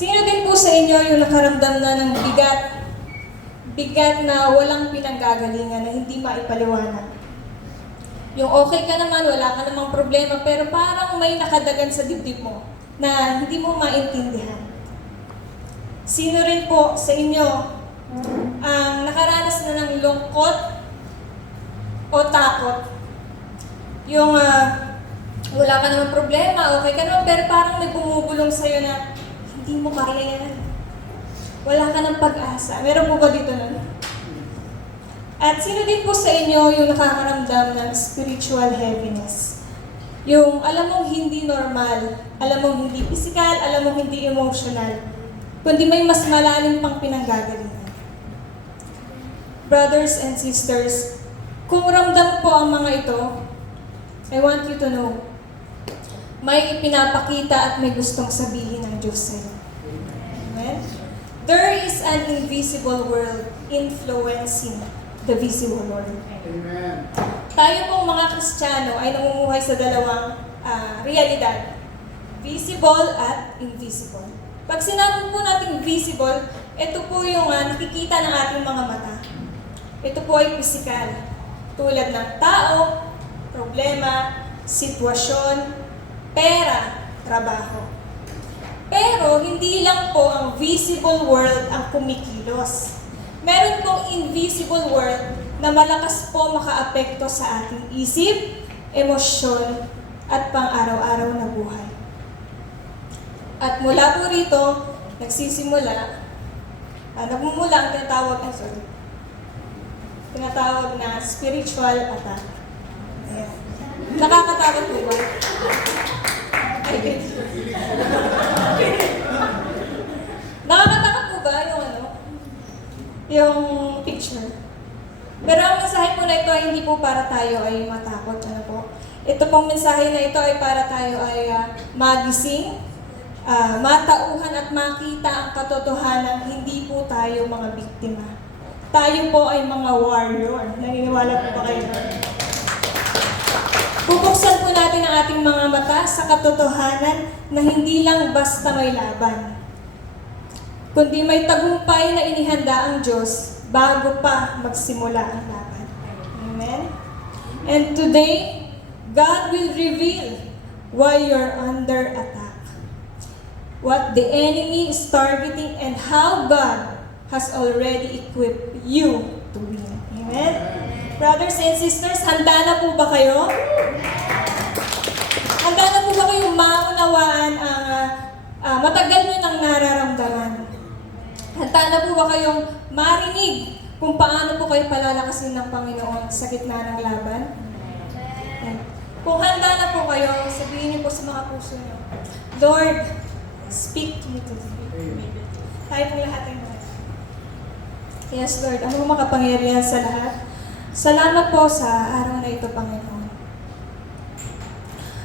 Sino din po sa inyo yung nakaramdam na ng bigat na walang pinanggagalingan, na hindi maipaliwanag? Yung okay ka naman, wala ka namang problema, pero parang may nakadagan sa dibdib mo na hindi mo maintindihan. Sino rin po sa inyo ang nakaranas na ng lungkot o takot? Yung wala ka namang problema, okay ka naman, pero parang may bumubulong sa'yo na hindi mo kaya yan. Wala ka ng pag-asa. Meron po ba dito nun? At sino din po sa inyo yung nakakaramdam ng spiritual heaviness? Yung alam mong hindi normal, alam mong hindi physical, alam mong hindi emotional, kundi may mas malalim pang pinanggagalingan. Brothers and sisters, kung ramdam po ang mga ito, I want you to know, may ipinapakita at may gustong sabihin ng Diyos sa iyo. Amen? There is an invisible world influencing the visible world. Amen. Tayo pong mga Kristiyano ay namumuhay sa dalawang realidad. Visible at invisible. Pag sinabi po natin visible, ito po yung nakikita ng ating mga mata. Ito po ay physical. Tulad ng tao, problema, sitwasyon, pera, trabaho. Pero hindi lang po ang visible world ang kumikilos. Meron pong invisible world na malakas po makaapekto sa ating isip, emosyon, at pang-araw-araw na buhay. At mula po rito, nagmumula ang tinatawag na spiritual attack. Ayan. Nakakatakot po ba? Nakakatakot po ba yung picture? Pero ang mensahe po na ito ay hindi po para tayo ay matakot. Ito pong mensahe na ito ay para tayo ay magising, matauhan at makita ang katotohanan, hindi po tayo mga biktima. Tayo po ay mga warrior. Naniniwala po ba kayo? Bubuksan po natin ang ating mga mata sa katotohanan na hindi lang basta may laban, kundi may tagumpay na inihanda ang Diyos bago pa magsimula ang laban. Amen? And today, God will reveal why you're under attack, what the enemy is targeting, and how God has already equipped you to win. Amen? Brothers and sisters, handa na po ba kayo? Handa na po ba kayong maunawaan ang matagal nyo nang nararamdaman? Handa na po ba kayong marinig kung paano po kayo palalakasin ng Panginoon sa gitna ng laban? Kung handa na po kayo, sabihin niyo po sa mga puso niyo, Lord, speak to me today. Tayo pong lahat ay mga. Yes, Lord, ano makapangyarihan sa lahat? Salamat po sa araw na ito, Panginoon.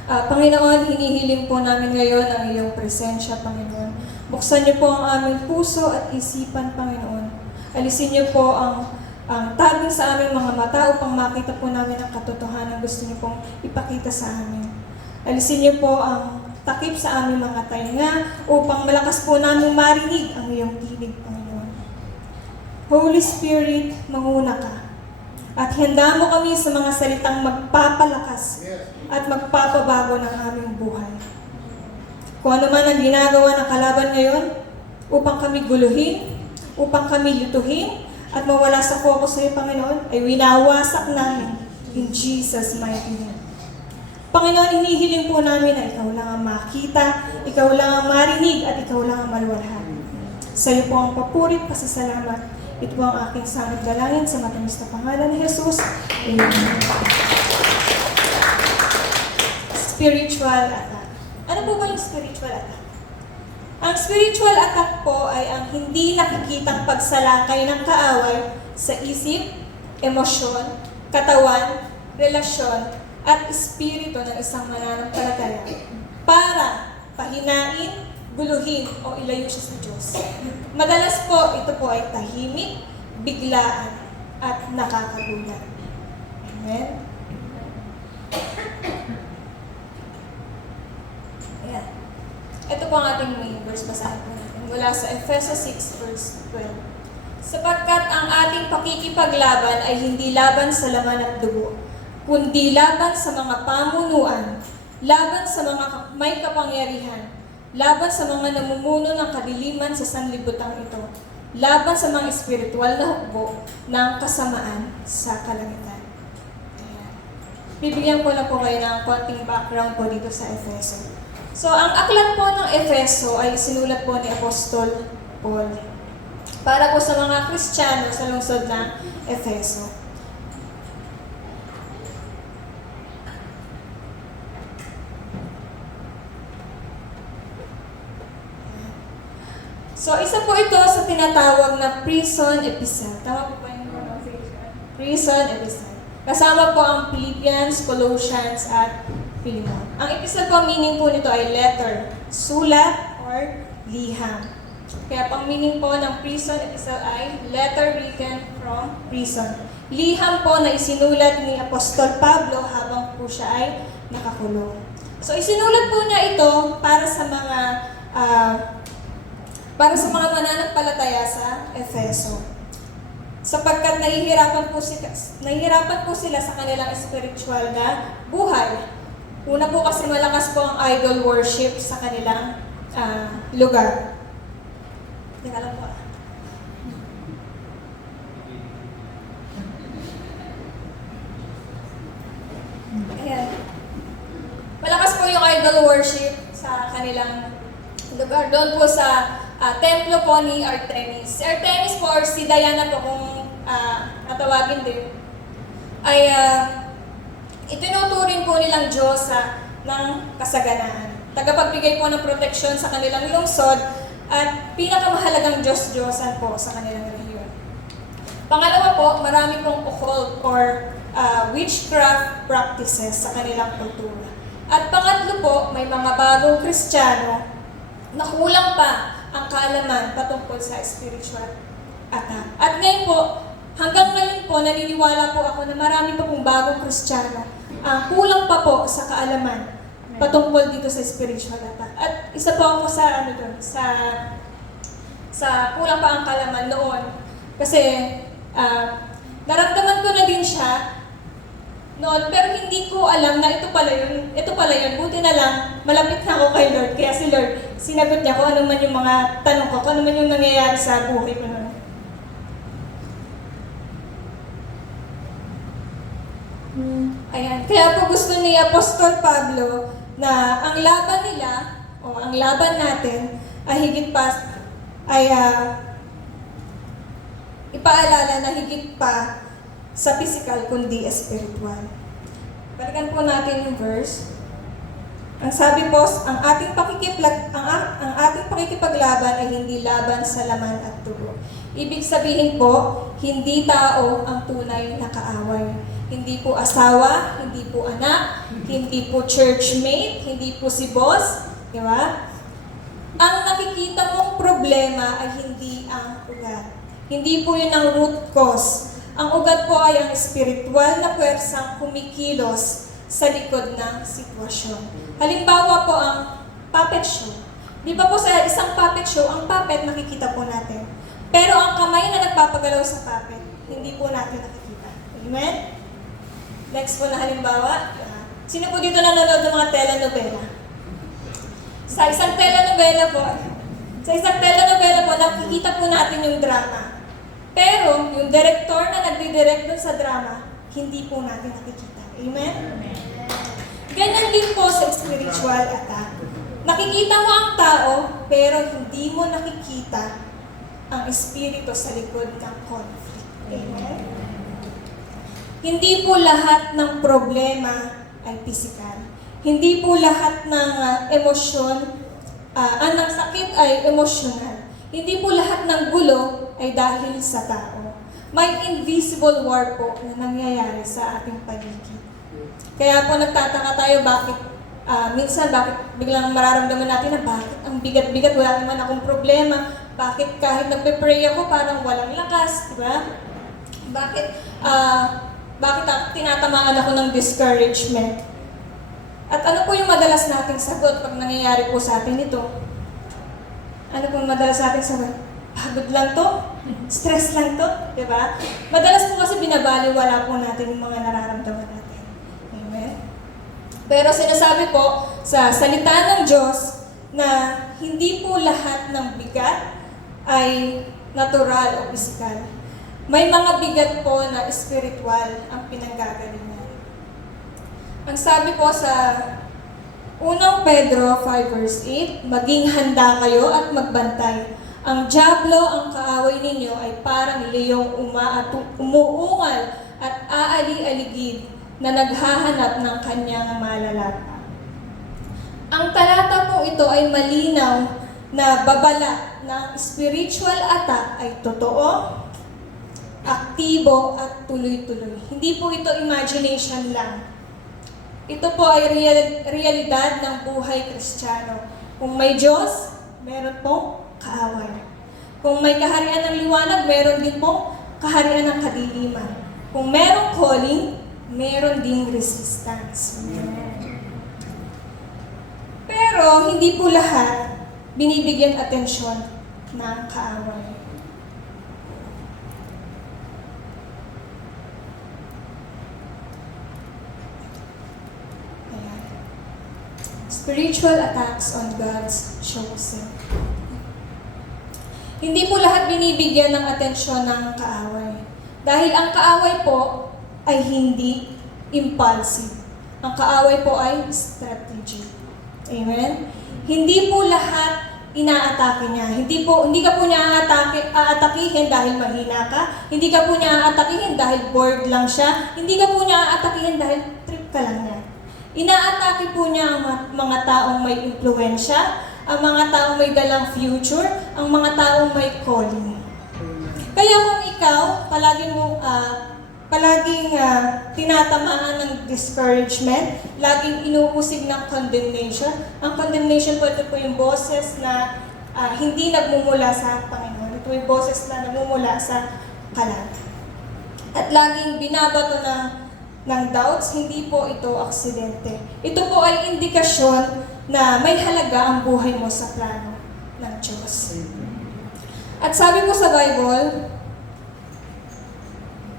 Panginoon, hinihiling po namin ngayon ang iyong presensya, Panginoon. Buksan niyo po ang aming puso at isipan, Panginoon. Alisin niyo po ang tabing sa aming mga mata upang makita po namin ang katotohanan gusto niyo pong ipakita sa amin. Alisin niyo po ang takip sa aming mga tainga upang malakas po namin marinig ang iyong tinig, Panginoon. Holy Spirit, manguna ka. At handa mo kami sa mga salitang magpapalakas at magpapabago ng aming buhay. Kung ano man ang ginagawa ng kalaban ngayon, upang kami guluhin, upang kami lutuhin, at mawala sa focus sa iyo, Panginoon, ay winawasak namin in Jesus' mighty name. Panginoon, hinihiling po namin na ikaw lang ang makita, ikaw lang ang marinig, at ikaw lang ang maluwalhati. Sa iyo po ang papurit, pasasalamat. Ito po ang aking samad dalangin sa matamis na pangalan ni Jesus. Amen. Spiritual attack. Ano po ba yung spiritual attack? Ang spiritual attack po ay ang hindi nakikitang pagsalakay ng kaaway sa isip, emosyon, katawan, relasyon, at espiritu ng isang mananampalataya para pahinain, guluhin o ilayo siya sa Diyos. Madalas po, ito po ay tahimik, biglaan, at nakakagulat. Amen? Ayan. Ito po ang ating main verse. Basahin po natin. mula sa Efeso 6 verse 12. Sapagkat ang ating pakikipaglaban ay hindi laban sa laman at dugo, kundi laban sa mga pamunuan, laban sa mga may kapangyarihan, laban sa mga namumuno ng kadiliman sa sanlibutan ito, laban sa mga espiritual na hukbo ng kasamaan sa kalangitan. Ayan. Bibigyan ko na po kayo ng konting background po dito sa Efeso. So, ang aklat po ng Efeso ay sinulat po ni Apostol Paul para po sa mga Kristiyano sa lungsod ng Efeso. So, isa po ito sa tinatawag na prison epistle. Tama po ba yung pronunciation? Prison epistle. Kasama po ang Philippians, Colossians, at Philemon. Ang epistle po, meaning po nito ay letter, sulat, or liham. Kaya pang meaning po ng prison epistle ay letter written from prison. Liham po na isinulat ni Apostol Pablo habang po siya ay nakakulong. So, isinulat po niya ito para sa mga mananampalataya sa Efeso. Sapagkat nahihirapan po sila sa kanilang spiritual na buhay. Una po kasi malakas po ang idol worship sa kanilang lugar. Teka lang po. Ayan. Malakas po yung idol worship sa kanilang lugar. Doon po sa templo po ni Artemis. Si Artemis po, or si Diana po kung natawagin din, ay itinuturing po nilang Diyos ng kasaganaan. Tagapagbigay po ng proteksyon sa kanilang lungsod at pinakamahalagang Diyos-Diyosan po sa kanilang rehiyon. Pangalawa po, marami pong occult or witchcraft practices sa kanilang kultura. At pangatlo po, may mga bagong Kristiyano na kulang pa ang kaalaman patungkol sa spiritual attack. At ngayon po, hanggang ngayon po, naniniwala po ako na marami pa pong bagong Kristiyano kulang pa po sa kaalaman patungkol dito sa spiritual attack. At isa po ako sa kulang pa ang kaalaman noon. Kasi naramdaman ko na din siya noon, pero hindi ko alam na ito pala yun. Buti na lang, malapit na ako kay Lord. Kaya si Lord, sinagot niya kung ano man yung mga tanong ko, kung ano man yung nangyayari sa buhay ko noon. Ayan. Kaya po gusto ni Apostol Pablo na ang laban nila, o ang laban natin, ay higit pa, ipaalala na higit pa sa physical, kundi spiritual. Balikan po natin yung verse. Ang sabi po, ang ating pakikipaglaban ay hindi laban sa laman at dugo. Ibig sabihin po, hindi tao ang tunay na kaaway. Hindi po asawa, hindi po anak, hindi po churchmate, hindi po si boss, di ba? Ang nakikita mong problema ay hindi ang ugat. Hindi po yun ang root cause. Ang ugat po ay ang spiritual na puwersang kumikilos sa likod ng sitwasyon. Halimbawa po ang puppet show. Di ba po sa isang puppet show, ang puppet nakikita po natin. Pero ang kamay na nagpapagalaw sa puppet, hindi po natin nakikita. Amen? Next po na halimbawa, sino po dito nanonood ng mga telenovela? Sa isang telenovela po, nakikita po natin yung drama. Pero yung director na nagdidirect dun sa drama, hindi po natin nakikita. Amen? Ganyan din po sa spiritual attack. Nakikita mo ang tao, pero hindi mo nakikita ang espiritu sa likod ng conflict. Amen? Hindi po lahat ng problema ay physical. Hindi po lahat ng emosyon, ng sakit ay emosyonal. Hindi po lahat ng gulo ay dahil sa tao. May invisible war po na nangyayari sa ating paligid. Kaya po nagtataka tayo bakit biglang mararamdaman natin na bakit ang bigat-bigat, wala naman akong problema. Bakit kahit nagpe-pray ako parang walang lakas, di ba? Bakit tinatamaan ako ng discouragement? At ano po yung madalas nating sagot pag nangyayari po sa atin ito? Ano po madalas natin sabi? Pagod lang to? Stress lang to? Diba? Madalas po kasi binabaliwala po natin yung mga nararamdaman natin. Amen? Pero sinasabi po sa salita ng Diyos na hindi po lahat ng bigat ay natural o physical. May mga bigat po na spiritual ang pinanggagalingan. Ang sabi po sa 1 Pedro 5 verse 8, maging handa kayo at magbantay. Ang dyablo, ang kaaway ninyo ay parang leyong umuungal at aali-aligid na naghahanap ng kanyang malalata. Ang talata po ito ay malinaw na babala na ang spiritual attack ay totoo, aktibo at tuloy-tuloy. Hindi po ito imagination lang. Ito po ay realidad ng buhay Kristiyano. Kung may Diyos, meron po kaaway. Kung may kaharian ng liwanag, meron din po kaharian ng kadiliman. Kung merong calling, meron ding resistance. Pero hindi po lahat binibigyan atensyon ng kaaway. Ayan. Spiritual attacks on God's chosen. Hindi po lahat binibigyan ng atensyon ng kaaway. Dahil ang kaaway po ay hindi impulsive. Ang kaaway po ay strategy. Amen? Hindi po lahat inaatake niya. Hindi ka po niya aatakihin dahil mahina ka. Hindi ka po niya aatakihin dahil bored lang siya. Hindi ka po niya aatakihin dahil trip ka lang niya. Inaatake po niya ang mga taong may impluensya, ang mga taong may dalang future, ang mga taong may calling. Kaya kung ikaw, palaging tinatamaan ng discouragement, laging inuusig ng condemnation. Ang condemnation po, ito po yung boses na hindi nagmumula sa Panginoon. Ito yung boses na nagmumula sa kalat. At laging binabato ng doubts, hindi po ito aksidente. Ito po ay indikasyon na may halaga ang buhay mo sa plano ng Diyos. At sabi po sa Bible,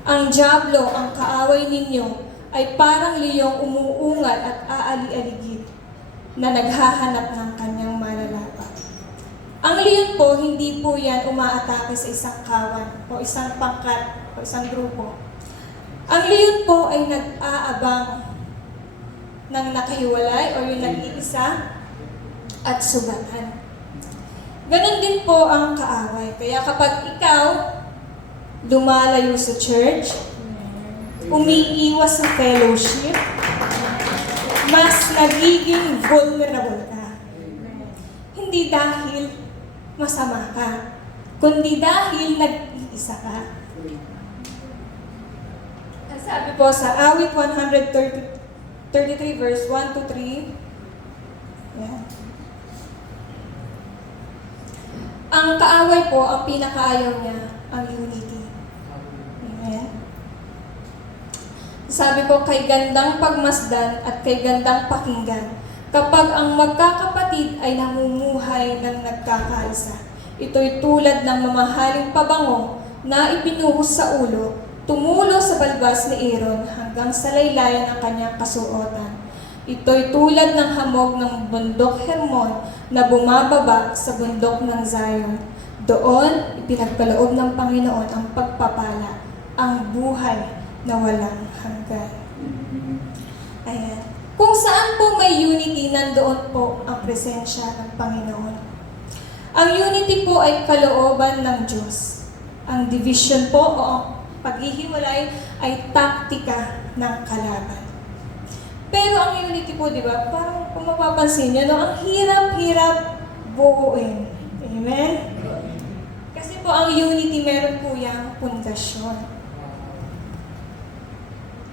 ang dyablo, ang kaaway ninyo, ay parang leyong umuungal at aali-aligid na naghahanap ng kanyang malalapat. Ang leyon po, hindi po yan umaatake sa isang kawan o isang pangkat o isang grupo. Ang leyon po ay nag-aabang ng nakahiwalay o yung nag-iisa at sugatan. Ganon din po ang kaaway. Kaya kapag ikaw lumalayo sa church, umiiwas sa fellowship, mas nagiging vulnerable ka. Hindi dahil masama ka, kundi dahil nag-iisa ka. Sabi po sa Awit 133 verse 1 to 3, yan. Ang kaaway po, ang pinakaayaw niya, ang unity. Amen. Sabi po, kay gandang pagmasdan at kay gandang pakinggan, kapag ang magkakapatid ay namumuhay ng nagkakaisa. Ito'y tulad ng mamahaling pabango na ipinuhos sa ulo, tumulo sa balbas ni Aaron hanggang sa laylayan ng kanyang kasuotan. Ito'y tulad ng hamog ng bundok Hermon na bumababa sa bundok ng Zion. Doon, ipinagkaloob ng Panginoon ang pagpapala, ang buhay na walang hanggan. Ayan. Kung saan po may unity, nandoon po ang presensya ng Panginoon. Ang unity po ay kalooban ng Diyos. Ang division po o ang paghihiwalay ay taktika ng kalaban. Pero ang unity po, di ba, parang kung mapapansin nyo, no, ang hirap-hirap buuin. Amen? Kasi po ang unity, meron po yung pundasyon.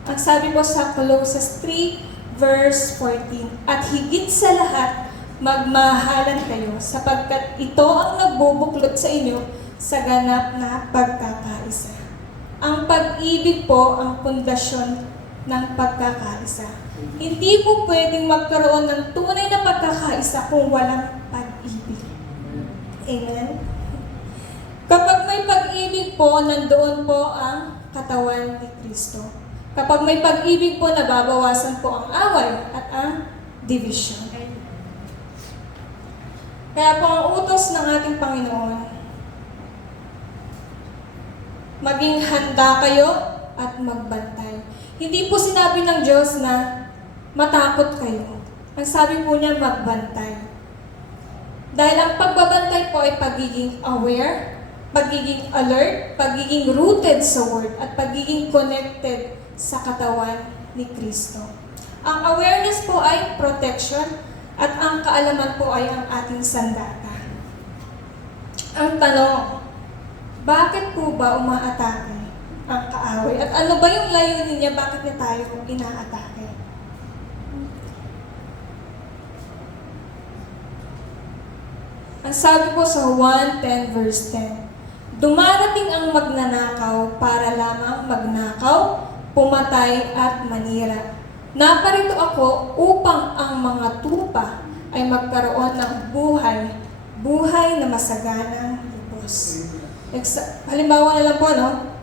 Ang sabi po sa Colossus 3, verse 14, at higit sa lahat, magmahalan kayo, sapagkat ito ang nagbubuklod sa inyo sa ganap na pagkakaisa. Ang pag-ibig po ang pundasyon ng pagkakaisa. Hindi po pwedeng magkaroon ng tunay na pagkakaisa kung walang pag-ibig. Amen? Kapag may pag-ibig po, nandoon po ang katawan ni Kristo. Kapag may pag-ibig po, nababawasan po ang away at ang division. Kaya po ang utos ng ating Panginoon, maging handa kayo at magbantay. Hindi po sinabi ng Diyos na matakot kayo. Ang sabi po niya, magbantay. Dahil ang pagbabantay po ay pagiging aware, pagiging alert, pagiging rooted sa Word, at pagiging connected sa katawan ni Kristo. Ang awareness po ay protection, at ang kaalaman po ay ang ating sandata. Ang tanong, bakit po ba umaatake ang kaaway? At ano ba yung layunin niya? Bakit niya tayo inaatake? Ang sabi po sa 1:10 verse 10, dumarating ang magnanakaw para lamang magnakaw, pumatay at manira. Naparito ako upang ang mga tupa ay magkaroon ng buhay na masaganang lubos. Halimbawa na lang po, no?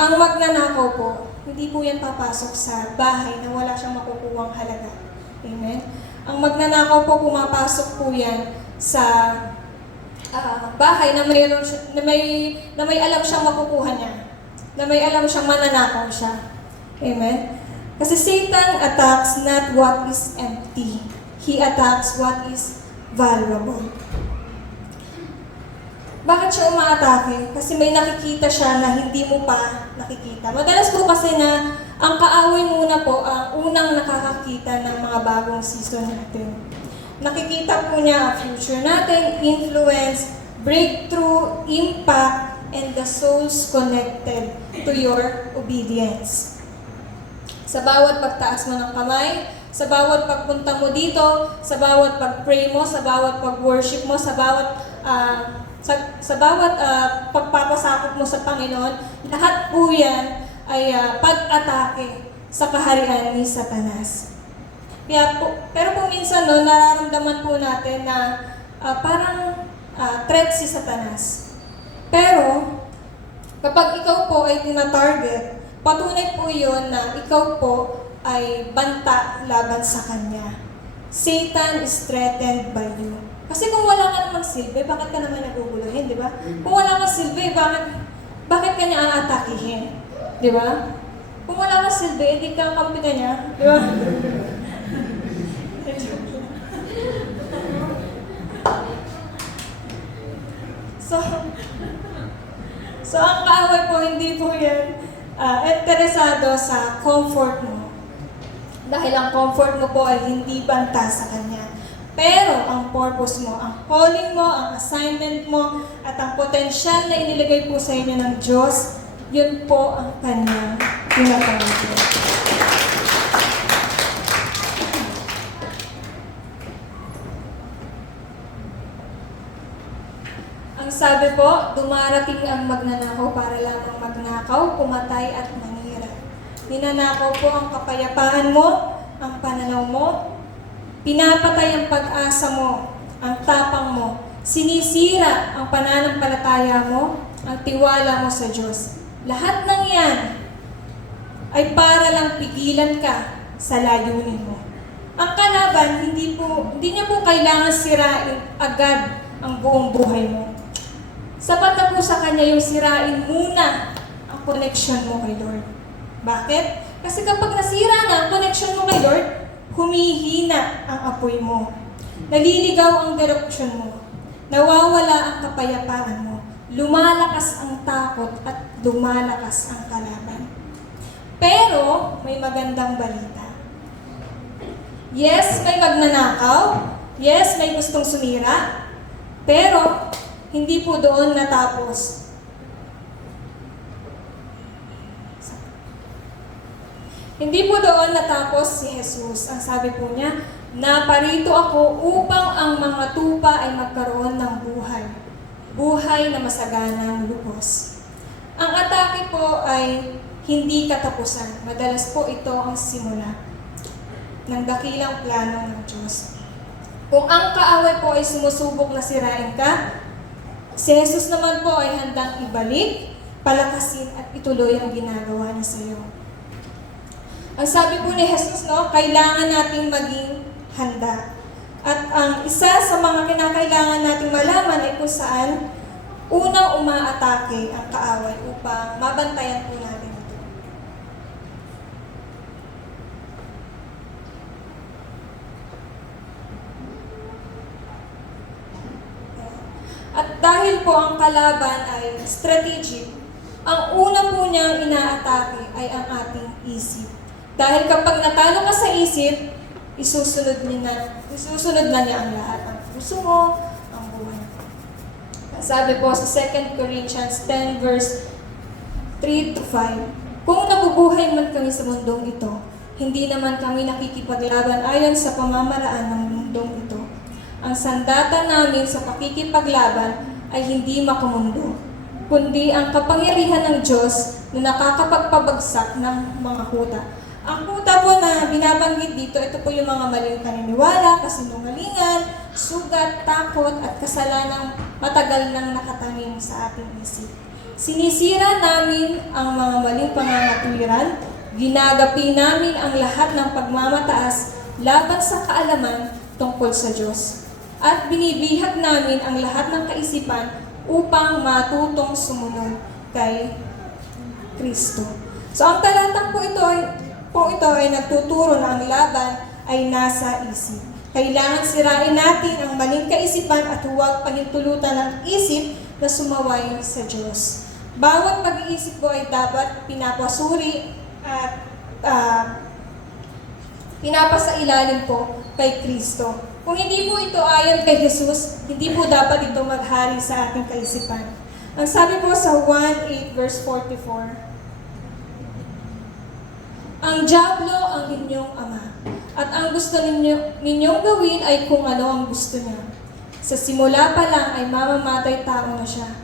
Ang magnanakaw po, hindi po yan papasok sa bahay na wala siyang makukuhang halaga. Amen? Ang magnanakaw po, pumapasok po yan sa bahay na may alam siyang makukuha niya. Na may alam siyang mananakaw siya. Amen? Kasi Satan attacks not what is empty. He attacks what is valuable. Bakit siya umaatake? Kasi may nakikita siya na hindi mo pa nakikita. Madalas po kasi na ang kaaway muna po ang unang nakakakita ng mga bagong season natin. Nakikita po niya ang future natin, influence, breakthrough, impact, and the souls connected to your obedience. Sa bawat pagtaas mo ng kamay, sa bawat pagpunta mo dito, sa bawat pag-pray mo, sa bawat pag-worship mo, sa bawat pagpapasakop mo sa Panginoon, lahat po yan ay pag-atake sa kaharian ni Satanas. Pero po minsan nararamdaman po natin na parang threat si Satanas. Pero, kapag ikaw po ay tina-target, patunay po yun na ikaw po ay banta laban sa kanya. Satan is threatened by you. Kasi kung wala ka namang silbi, bakit ka naman naguguluhin, di ba? Kung wala kang silbi, bakit ka niya aatakihin? Di ba? Kung wala kang silbi, hindi ka kampi ka niya. Di ba? So ang kaaway po, hindi po yan interesado sa comfort mo. Dahil ang comfort mo po ay hindi banta sa kanya. Pero ang purpose mo, ang calling mo, ang assignment mo, at ang potensyal na inilagay po sa inyo ng Diyos, yun po ang kanyang tinatawag. Ang sabi po, dumarating ang magnanakaw para lamang magnakaw, pumatay at manira. Ninanakaw po ang kapayapaan mo, ang pananaw mo, pinapatay ang pag-asa mo, ang tapang mo, sinisira ang pananampalataya mo, ang tiwala mo sa Diyos. Lahat ng yan ay para lang pigilan ka sa layunin mo. Ang kalaban, hindi niya po kailangan sirain agad ang buong buhay mo. Sapat na po sa kanya yung sirain muna ang connection mo kay Lord. Bakit? Kasi kapag nasira na ang connection mo kay Lord, humihina ang apoy mo. Naliligaw ang direksyon mo. Nawawala ang kapayapaan mo. Lumalakas ang takot at lumalakas ang kalaban. Pero, may magandang balita. Yes, may magnanakaw. Yes, may gustong sumira. Pero, hindi po doon natapos. Hindi po doon natapos si Jesus. Ang sabi po niya, naparito ako upang ang mga tupa ay magkaroon ng buhay. Buhay na masaganang lubos. Ang atake po ay hindi katapusan. Madalas po ito ang simula ng dakilang plano ng Diyos. Kung ang kaaway po ay sumusubok na sirain ka, si Jesus naman po ay handang ibalik, palakasin at ituloy ang ginagawa niya sa iyo. Ang sabi po ni Jesus, kailangan nating maging handa. At ang isa sa mga kinakailangan nating malaman ay kung saan unang umaatake ang kaaway upang mabantayan po natin ito. At dahil po ang kalaban ay strategic, ang una po niyang inaatake ay ang ating isip. Dahil kapag natalo ka sa isip, isusunod na niya ang lahat. Ang puso mo, ang buhay mo. Sabi po sa 2 Corinthians 10 verse 3 to 5, kung nabubuhay man kami sa mundong ito, hindi naman kami nakikipaglaban ayon sa pamamaraan ng mundong ito. Ang sandata namin sa pakikipaglaban ay hindi makamundo, kundi ang kapangyarihan ng Diyos na nakakapagpabagsak ng mga kuta. Ang kuta po na binabanggit dito, ito po yung mga maling paniniwala, kasinungalingan, sugat, takot, at kasalanang matagal nang nakatanim sa ating isip. Sinisira namin ang mga maling pangangatwiran, ginagapi namin ang lahat ng pagmamataas laban sa kaalaman tungkol sa Diyos. At binibihag namin ang lahat ng kaisipan upang matutong sumunod kay Kristo. So ang talatang po ito ay nagtuturo na ang laban ay nasa isip. Kailangan sirain natin ang maling kaisipan at huwag pahintulutan ng isip na sumaway sa Diyos. Bawat pag-iisip ko ay dapat pinapasuri at pinapasailalim po kay Kristo. Kung hindi po ito ayon kay Jesus, hindi po dapat ito maghari sa ating kaisipan. Ang sabi po sa 1:8 verse 44, ang dyablo ang inyong ama, at ang gusto ninyong gawin ay kung ano ang gusto niya. Sa simula pa lang ay mamamatay tao na siya.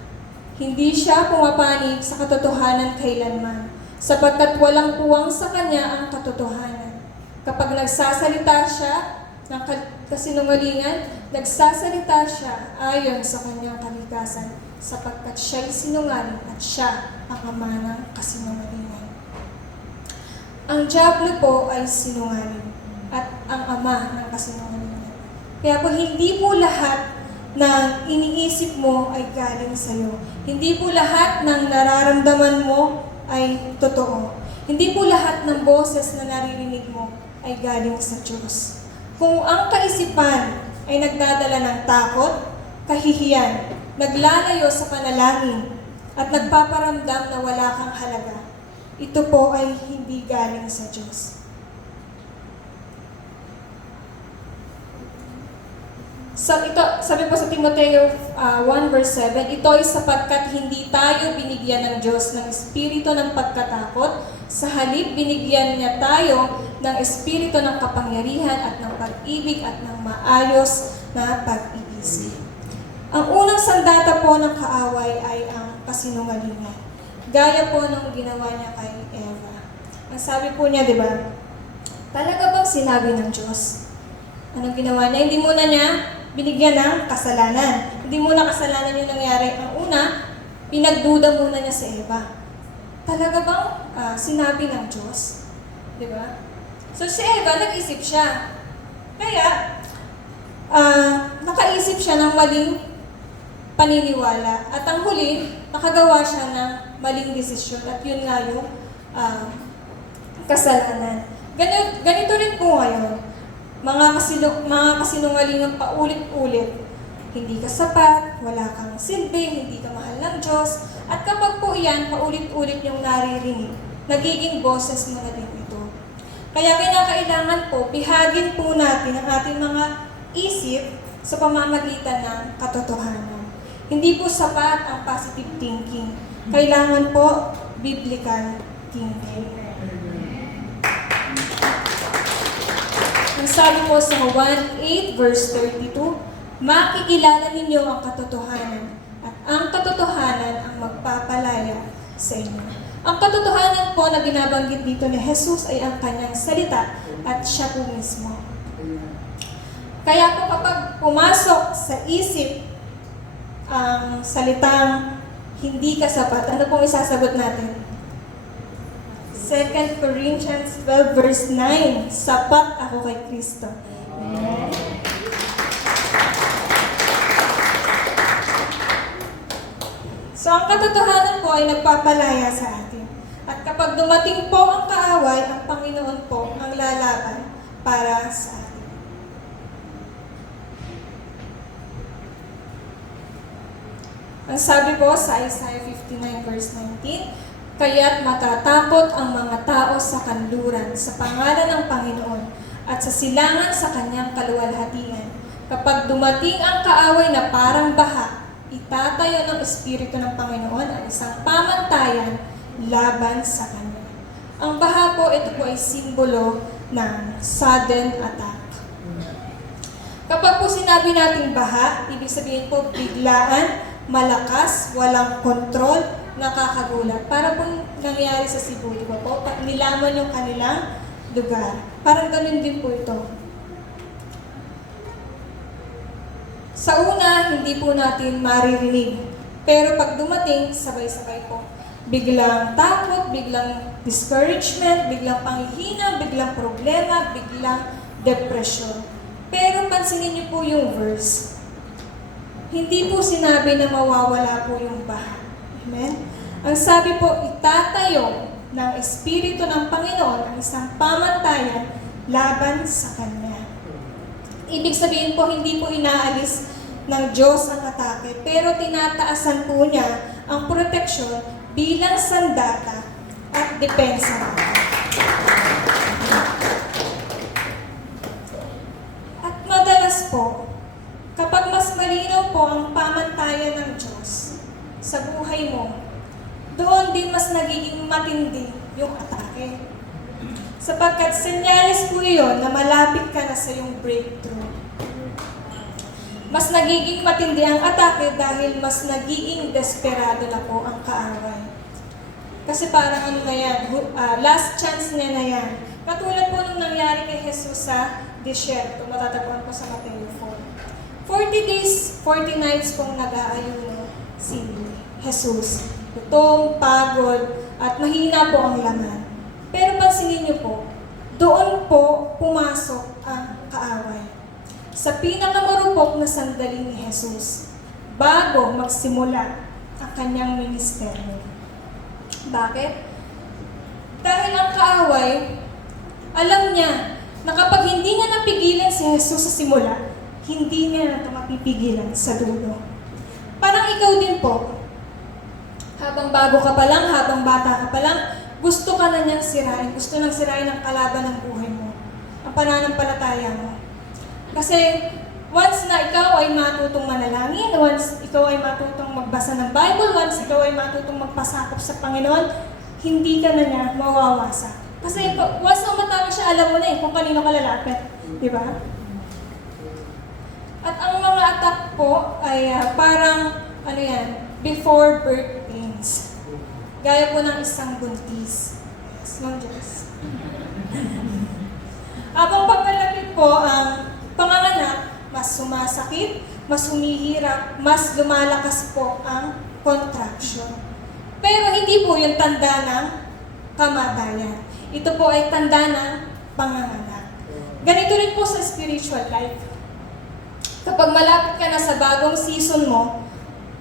Hindi siya pumapanig sa katotohanan kailanman, sapagkat walang puwang sa kanya ang katotohanan. Kapag nagsasalita siya ng kasinungalingan, nagsasalita siya ayon sa kanyang kalikasan, sapagkat siya'y sinungaling at siya ang ama ng kasinungalingan. Ang dyablo po ay sinungaling at ang ama ng kasinungalingan. Kaya po hindi po lahat ng iniisip mo ay galing sa iyo. Hindi po lahat ng nararamdaman mo ay totoo. Hindi po lahat ng boses na naririnig mo ay galing sa Diyos. Kung ang kaisipan ay nagdadala ng takot, kahihiyan, naglalayo sa panalangin, at nagpaparamdam na wala kang halaga, ito po ay hindi galing sa Diyos. Sabi po sa Timoteo 1 verse 7, ito ay sapagkat hindi tayo binigyan ng Diyos ng espiritu ng pagkatakot, sa halip binigyan niya tayo ng espiritu ng kapangyarihan at ng pag-ibig at ng maayos na pag-iisip. Ang unang sandata po ng kaaway ay ang kasinungalingan. Gaya po nung ginawa niya kay Eva. Ang sabi po niya, di ba? Talaga bang sinabi ng Diyos? Anong ginawa niya? Hindi muna niya binigyan ng kasalanan. Hindi muna kasalanan yung nangyari. Ang una, pinagduda muna niya si Eva. Talaga bang sinabi ng Diyos? Di ba? So si Eva, nag-isip siya. Kaya, nakaisip siya ng maling paniniwala. At ang huli, nakagawa siya ng maling desisyon. At yun nga yung kasalanan. Ganito rin po ngayon. Mga kasinungalingang paulit-ulit. Hindi ka sapat, wala kang silbi, hindi ka mahal ng Diyos. At kapag po iyan, paulit-ulit yung naririnig, nagiging boses mo na din ito. Kaya kinakailangan po, pihagin po natin ang ating mga isip sa pamamagitan ng katotohanan. Hindi po sapat ang positive thinking. Kailangan po biblical thinking. Ang sabi po sa 1:8 verse 32, makikilala ninyo ang katotohanan at ang katotohanan ang magpapalaya sa inyo. Ang katotohanan po na binabanggit dito ni Jesus ay ang kanyang salita at siya po mismo. Kaya po kapag pumasok sa isip ang salitang hindi ka sapat, ano pong isasagot natin? 2 Corinthians 12 verse 9, sapat ako kay Kristo. Amen. So ang katotohanan po ay nagpapalaya sa atin. At kapag dumating po ang kaaway, ang Panginoon po ang lalaban para sa atin. Ang sabi po sa Isaiah 59 verse 19, kaya't matatakot ang mga tao sa kanluran sa pangalan ng Panginoon at sa silangan sa kanyang kaluwalhatian. Kapag dumating ang kaaway na parang baha, itatayo ng Espiritu ng Panginoon ang isang pamantayan laban sa kanya. Ang baha po, ito po ay simbolo ng sudden attack. Kapag po sinabi nating baha, ibig sabihin po biglaan, malakas, walang kontrol, nakakagulat. Para pong nangyari sa Cebu, di ba po? Pag nilaman yung kanilang lugar. Parang ganun din po ito. Sa una, hindi po natin maririnig. Pero pag dumating, sabay-sabay po. Biglang takot, biglang discouragement, biglang panghihina, biglang problema, biglang depression. Pero pansinin niyo po yung verse. Hindi po sinabi na mawawala po yung baha. Amen? Ang sabi po, itatayo ng Espiritu ng Panginoon ang isang pamantayan laban sa Kanya. Ibig sabihin po, hindi po inaalis ng Diyos ang atake, pero tinataasan po niya ang proteksyon bilang sandata at depensa. At madalas po, kapag mas malinaw po ang pamantayan ng Diyos sa buhay mo, doon din mas nagiging matindi yung atake. Sapagkat senyales po iyon na malapit ka na sa iyong breakthrough. Mas nagiging matindi ang atake dahil mas nagiging desperado na po ang kaaway. Kasi parang ano na yan, last chance na yan. Katulad po nung nangyari kay Jesus sa disyerto, matatagpuan po sa Mateo 4. 40 days, 40 nights pong nag-aayuno si Jesus. Gutom, pagod, at mahina po ang laman. Pero pansinin niyo po, doon po pumasok ang kaaway. Sa pinakamarupok na sandali ni Jesus, bago magsimula ang kanyang ministeryo. Bakit? Dahil ang kaaway, alam niya na kapag hindi niya napigilan si Jesus sa simula, hindi niya na ito mapipigilan sa dulo. Parang ikaw din po, habang bago ka pa lang, habang bata ka pa lang, gusto ka na niyang sirain, gusto nang sirain ang kalaban ng buhay mo, ang pananampalataya mo. Kasi once na ikaw ay matutong manalangin, once ikaw ay matutong magbasa ng Bible, once ikaw ay matutong magpasakop sa Panginoon, hindi ka na niya mawawasa. Kasi once na matama siya, alam mo na kung kanino ka lalapit. Di ba? At ang mga attack po ay parang, before birth pains. Gaya po ng isang buntis. Yes, Ma'am Jess. Habang papalapit po ang panganganak, mas sumasakit, mas humihirap, mas lumalakas po ang contraction. Pero hindi po yung tanda ng kamatayan. Ito po ay tanda ng panganganak. Ganito rin po sa spiritual life. Kapag malapit ka na sa bagong season mo,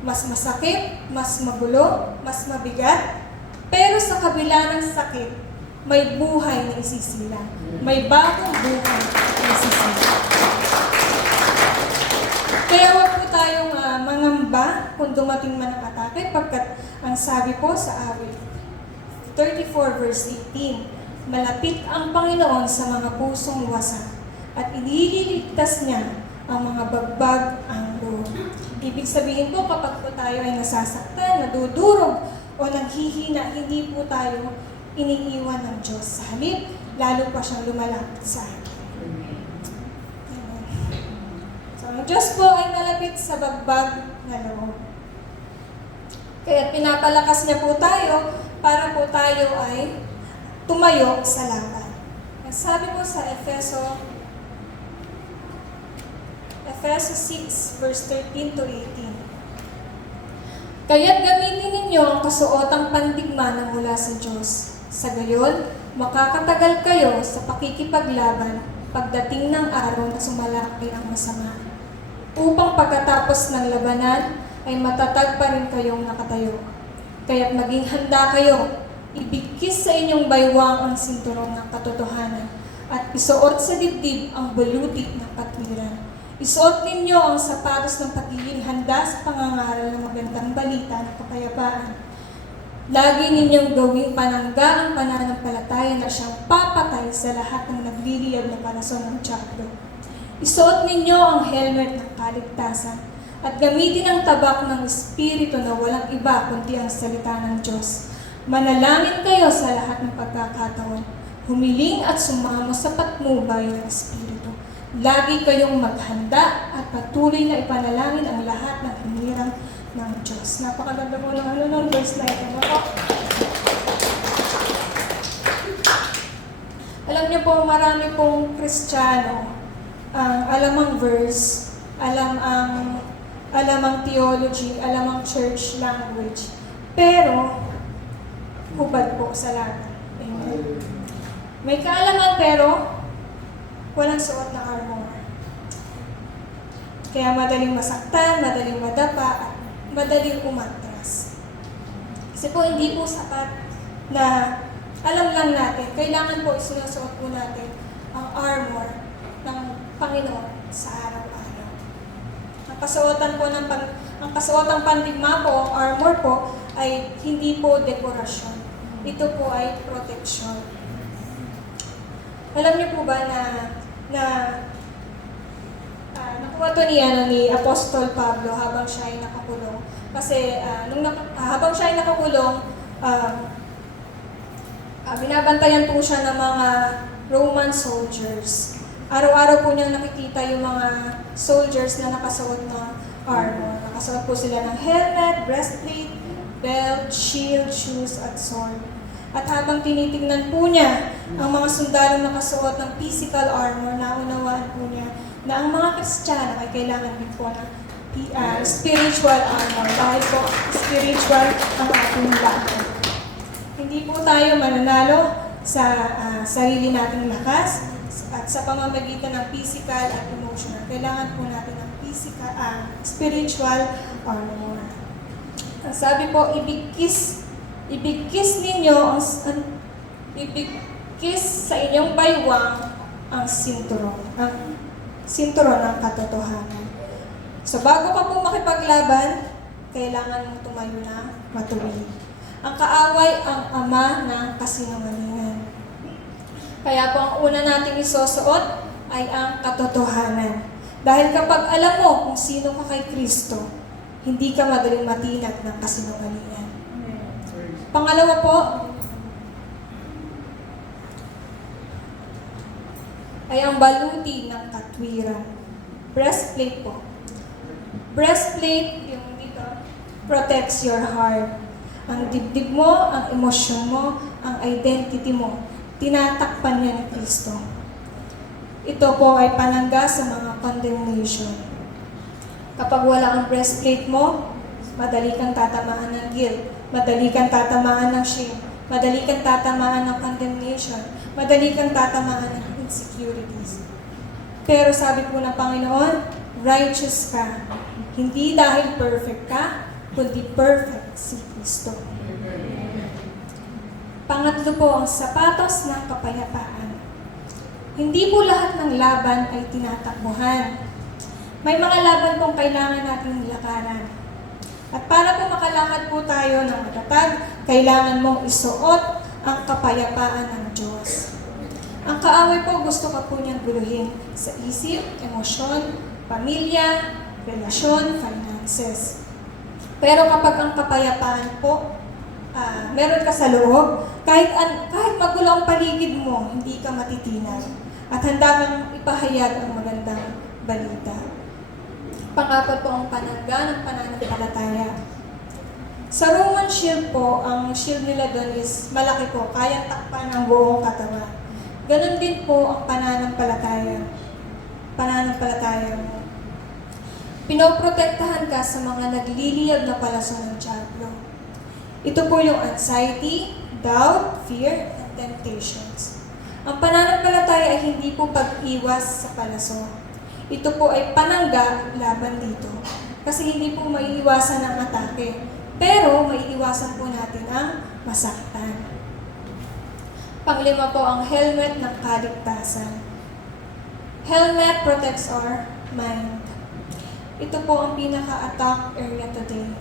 mas masakit, mas magulo, mas mabigat, pero sa kabila ng sakit, may buhay na isisilang. May bagong buhay na isisilang. Kaya huwag po tayong mangamba kung dumating man ang atake, pagkat ang sabi po sa awit 34 verse 18, malapit ang Panginoon sa mga pusong wasak at ililigtas niya ang mga bagbag ang loob. Ibig sabihin po, kapag po tayo ay nasasaktan, nadudurog, o naghihina, hindi po tayo iniiwan ng Diyos. Sa halip, lalo pa siyang lumalapit sa atin. So, ang Diyos po ay malapit sa bagbag na loob. Kaya pinapalakas niya po tayo para po tayo ay tumayo sa laban. Sabi po sa Efeso Ephesians 6, verse 13 to 18. Kaya't gamitin ninyo ang kasuotang pandigma na mula sa Diyos. Sa gayon, makakatagal kayo sa pakikipaglaban pagdating ng araw na sumalaki ang masama. Upang pagkatapos ng labanan ay matatag pa rin kayong nakatayo. Kaya't maging handa kayo, ibigkis sa inyong baywang ang sinturong ng katotohanan at isuot sa dibdib ang baluti ng katwiran. Isuot ninyo ang sapatos ng pagiging handa sa pangangaral ng magandang balita ng kapayapaan. Lagi ninyong gawing panangga ang pananampalataya na siyang papatay sa lahat ng nagliliyab na palason ng tiyablo. Isuot ninyo ang helmet ng kaligtasan at gamitin ang tabak ng Espiritu na walang iba kundi ang salita ng Diyos. Manalangin kayo sa lahat ng pagkakataon. Humiling at sumamo sa patnubay ng Espiritu. Lagi kayong maghanda at patuloy na ipanalangin ang lahat ng hinirang ng Diyos. Napakaganda po ng verse na ito. Alam niyo po, marami pong Kristiyano alam ang verse, alam ang theology, alam ang church language, pero hubad po sa lahat. Amen. May kaalaman pero walang suot na armor. Kaya madaling masaktan, madaling madapa, at madaling umatras. Kasi po hindi po sapat na alam lang natin, kailangan po isinusuot po natin ang armor ng Panginoon sa araw-araw. Ang kasuotang pandigma po, ang armor po, ay hindi po dekorasyon. Ito po ay protection. Alam niyo po ba nakuha to ni Apostol Pablo habang siya ay nakakulong. Kasi habang siya ay nakakulong, binabantayan po siya ng mga Roman soldiers. Araw-araw po niyang nakikita yung mga soldiers na nakasuot ng armor. Nakasuot po sila ng helmet, breastplate, belt, shield, shoes, at sword. At habang tinitingnan po niya ang mga sundalong nakasuot ng physical armor, naunawaan po niya na ang mga Kristiyano ay kailangan din po ng spiritual armor dahil po spiritual ang ating laban. Hindi po tayo mananalo sa sarili nating lakas at sa pamamagitan ng physical at emotional. Kailangan po natin ng spiritual armor. Ang sabi po, ibigkis ninyo ibigkis sa inyong baywang ang sinturon ng katotohanan. So bago ka po makipaglaban, kailangan mong tumayo na matuwid. Ang kaaway ang ama ng kasinungalingan. Kaya po ang una nating isusuot ay ang katotohanan. Dahil kapag alam mo kung sino ka kay Kristo, hindi ka madaling matinag ng kasinungalingan. Pangalawa po, ay ang baluti ng katwiran. Breastplate po. Breastplate, yung dito, protects your heart. Ang dibdib mo, ang emosyon mo, ang identity mo, tinatakpan niya ni Kristo. Ito po ay panangga sa mga condemnation. Kapag wala ang breastplate mo, madali kang tatamaan ng guilt, madali kang tatamaan ng shame, madali kang tatamaan ng condemnation, madali kang tatamaan ng insecurities. Pero sabi po ng Panginoon, righteous ka. Hindi dahil perfect ka, kundi perfect si Kristo. Pangatlo po, ang sapatos ng kapayapaan. Hindi po lahat ng laban ay tinatakbuhan. May mga laban pong kailangan nating lakaran. At para po makalakad po tayo ng matatag, kailangan mong isuot ang kapayapaan ng Diyos. Ang kaaway po, gusto ka po niyang guluhin sa isip, emosyon, pamilya, relasyon, finances. Pero kapag ang kapayapaan po, meron ka sa loob, kahit magulo ang paligid mo, hindi ka matitinag. At handa kang ipahayag ang magandang balita. Pangapat po ang panangga ng pananampalataya. Sa Roman shield po, ang shield nila doon is malaki po, kayang takpan ang buong katawan. Ganon din po ang pananampalataya mo. Pinoprotektahan ka sa mga nagliliyab na palaso ng diablo. Ito po yung anxiety, doubt, fear, and temptations. Ang pananampalataya ay hindi po pag-iwas sa palaso. Ito po ay panangga laban dito. Kasi hindi po maiiwasan ang atake. Pero maiiwasan po natin ang masaktan. Panglima po ang helmet ng kaligtasan. Helmet protects our mind. Ito po ang pinaka-attack area today.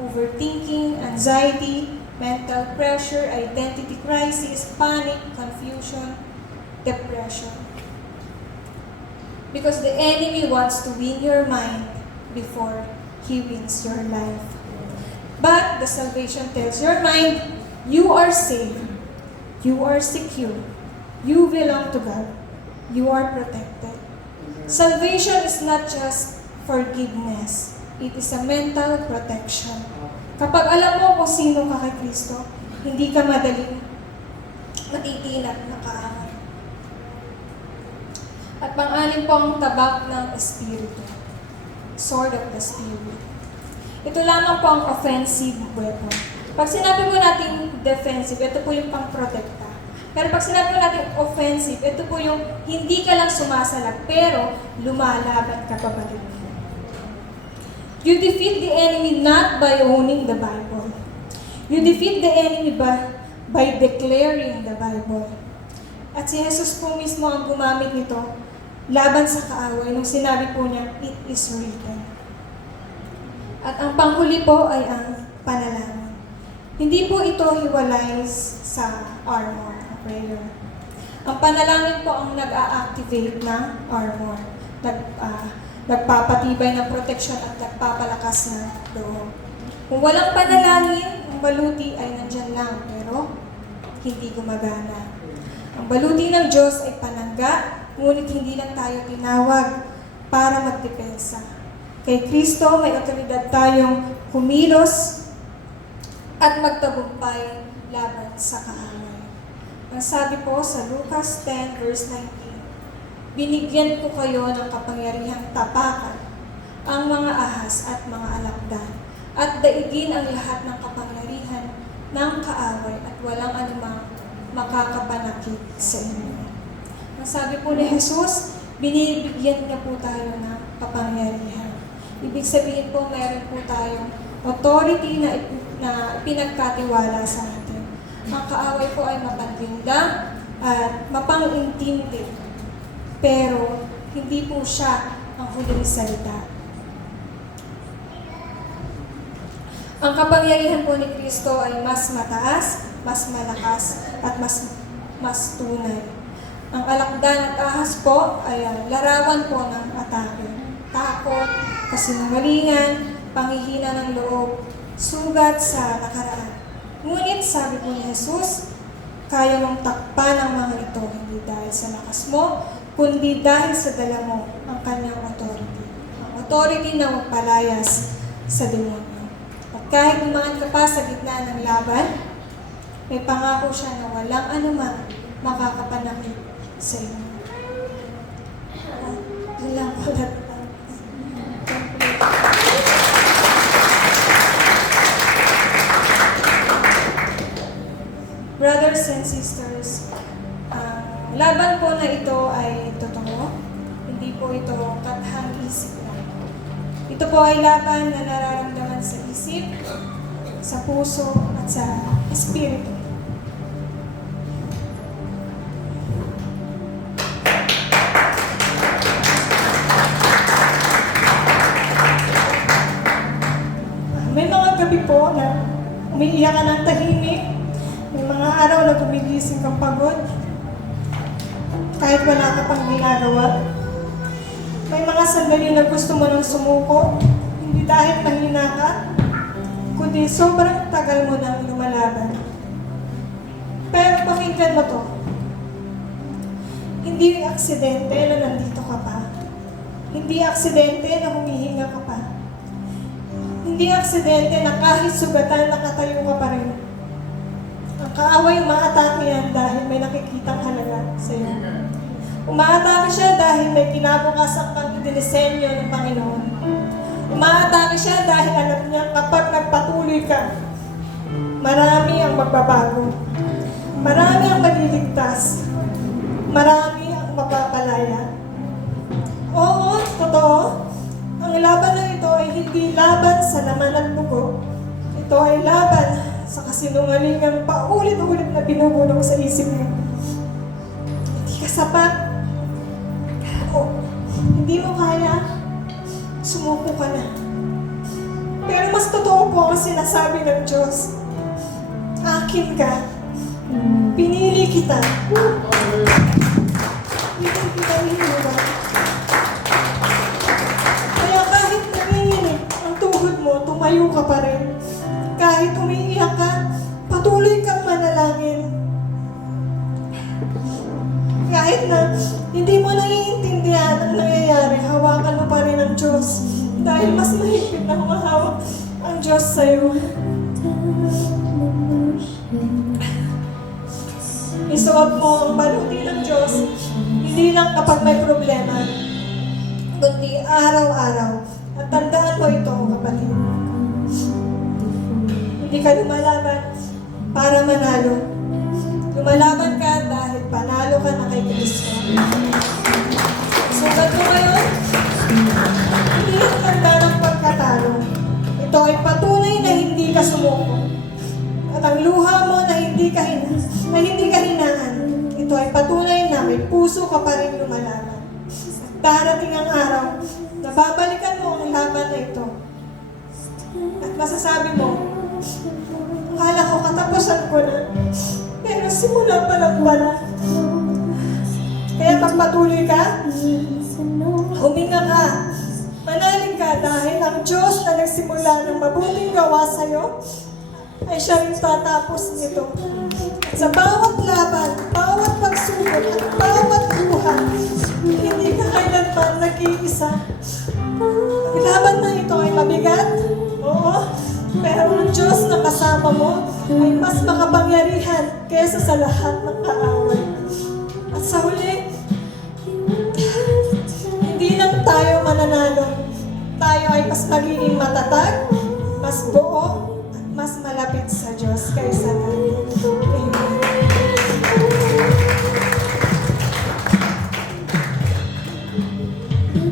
Overthinking, anxiety, mental pressure, identity crisis, panic, confusion, depression. Because the enemy wants to win your mind before he wins your life. But the salvation tells your mind, you are safe, you are secure, you belong to God, you are protected. Salvation is not just forgiveness, it is a mental protection. Kapag alam mo kung sino ka kay Kristo, hindi ka madaling matitinag na kaaway. At pang-anim po ang tabak ng Espiritu, sword of the Spirit. Ito lamang po ang offensive weapon. Pag sinabi po natin defensive, ito po yung pang-protekta. Pero pag sinabi po natin offensive, ito po yung hindi ka lang sumasalag, pero lumalaban ka pabalik. You defeat the enemy not by owning the Bible. You defeat the enemy by declaring the Bible. At si Jesus po mismo ang gumamit nito laban sa kaaway nung sinabi po niya, it is written. At ang panghuli po ay ang panalangin. Hindi po ito hiwalay sa armor, prayer. Ang panalangin po ang nag-a-activate ng armor. Nagpapatibay ng protection at nagpapalakas ng loob. Kung walang panalangin, ang baluti ay nandyan lang, pero hindi gumagana. Ang baluti ng Diyos ay panangga, ngunit hindi lang tayo tinawag para magdepensa. Kay Kristo, may otoridad tayong kumilos at magtagumpay laban sa kaaway. Ang sabi po sa Lucas 10 verse 19, binigyan ko kayo ng kapangyarihang tapakan ang mga ahas at mga alakdan at daigin ang lahat ng kapangyarihan ng kaaway at walang anumang makakapanakit sa inyo. Ang sabi po ni Jesus, binibigyan niya po tayo ng kapangyarihan. Ibig sabihin po, meron po tayong authority na pinagkatiwala sa atin. Ang kaaway po ay mapanglinda at mapang-intindi. Pero hindi po siya ang huling salita. Ang kapangyarihan po ni Kristo ay mas mataas, mas malakas, at mas tunay. Ang alakdan at ahas po ay larawan po ng atake. Takot, kasinungalingan, panghihina ng loob, sugat sa nakaraan. Ngunit sabi po ni Jesus, kaya mong takpan ang mga ito hindi dahil sa lakas mo, kundi dahil sa dala mo ang kanyang authority. Ang authority na magpalayas sa demonyo. At kahit umangat ka pa sa gitna ng laban, may pangako siya na walang anumang makakapanakit sa inyo. Yun lang po lahat. Brothers and sisters, laban po na ito ay totoo. Hindi po ito kathang isip lang. Ito po ay laban na nararamdaman sa isip, sa puso, at sa espiritu. May mga gabi po na umiiyak ka ng tahimik. May mga araw na gumigising kang pagod. Kahit wala ka pang ginagawa. May mga sandali na gusto mo nang sumuko. Hindi dahil mahina ka, kundi sobrang tagal mo nang lumalaban. Pero pakinggan mo to. Hindi aksidente na nandito ka pa. Hindi aksidente na humihinga ka pa. Hindi aksidente na kahit sugatan nakatayo ka pa rin. Ang kaaway umaatake yan dahil may nakikitang halaga sa iyo. Umaatake siya dahil may kinabukasan kang idinisenyo ng Panginoon. Umaatake siya dahil alam niya kapag nagpatuloy ka, marami ang magbabago. Marami ang maliligtas. Marami ang mapapalaya. Oo, totoo. Ang laban na ito ay hindi laban sa laman at dugo. Ito ay laban sa kasinungalingang paulit-ulit na binubulong sa isip mo. Hindi ka sapat. O, hindi mo kaya. Sumuko ka na. Pero mas totoo po ang sinasabi ng Diyos. Akin ka. Pinili kita. Pinili kita iniwan. Kaya kahit nanginginig ang tuhod mo, tumayo ka pa rin. Kahit umiiyak ka, patuloy kang manalangin. Kahit na hindi mo naiintindihan ang nangyayari, hawakan mo pa rin ang Diyos. Dahil mas mahigpit na humahawak ang Diyos sa'yo. Isuot mo ang baluti ng Diyos, hindi lang kapag may problema, kundi araw-araw. At tandaan mo ito, kapatid. Hindi ka lumalaban para manalo. Lumalaban ka dahil panalo ka na kay Kristo. Sugat mo ngayon, hindi ang tanda ng pagkatalo. Ito ay patunay na hindi ka sumuko. At ang luha mo na hindi ka hinaan, ito ay patunay na may puso ka pa rin lumalaban. Darating ang araw na babalikan mo ang laban na ito. At masasabi mo, akala ko katapusan ko na, pero simula pa lang pala. Kaya pagpatuloy ka, huminga ka, manalig ka dahil ang Diyos na nagsimula ng mabuting gawa sa'yo, ay siya rin tatapos nito. At sa bawat laban, bawat pagsubok at bawat buha, hindi ka kailanman nag-iisa. Ang laban na ito ay mabigat, oo, pero ang Diyos na kasama mo ay mas makapangyarihan kaysa sa lahat ng kaaway. At sa huli, hindi lang tayo mananalo. Tayo ay mas magiging matatag, mas buo, at mas malapit sa Diyos kaysa natin.